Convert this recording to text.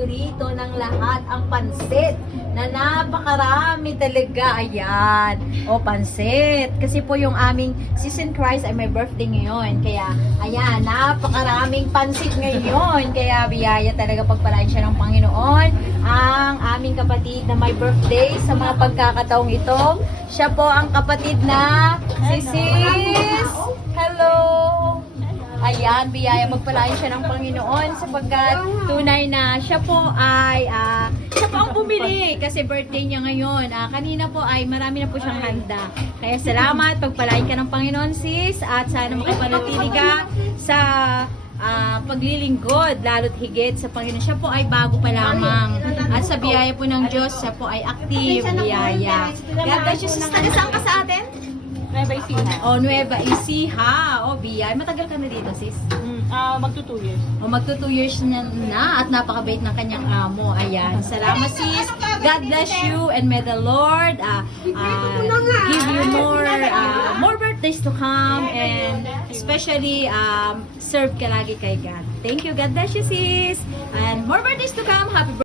paborito ng lahat, ang pansit. Na napakarami talaga. Ayan. O, pansit. Kasi po yung aming season Christ ay may birthday ngayon. Kaya, ayan, napakaraming pansit ngayon. Kaya, biyaya talaga pagpalain siya ng Panginoon. Ang aming kapatid na may birthday sa mga pagkakataong ito. Siya po ang kapatid na si Sis. Hello. Ayan, biyaya magpalain siya ng Panginoon sapagkat tunay na siya po ang bumili kasi birthday niya ngayon. Kanina po ay marami na po siyang handa. Kaya salamat, pagpalain ka ng Panginoon, sis, at sana makapanatili ka sa paglilingkod, lalo't higit sa Panginoon. Siya po ay bago pa lamang. At sa biyaya po ng Diyos, siya po ay active, biyaya. God bless you, sis. Taga-saan ka sa atin? Nueva Ecija. Oh, Nueva Ecija. Oh, biyay. Matagal ka na dito, sis? Magto 2 years. Oh, magto 2 years na at napakabait ng kanyang amo. Ayan. Salamat, sis. God bless you and may the Lord give you more birthdays to come and especially serve ka lagi kay God. Thank you. God bless you, sis. And more birthdays to come. Happy birthday.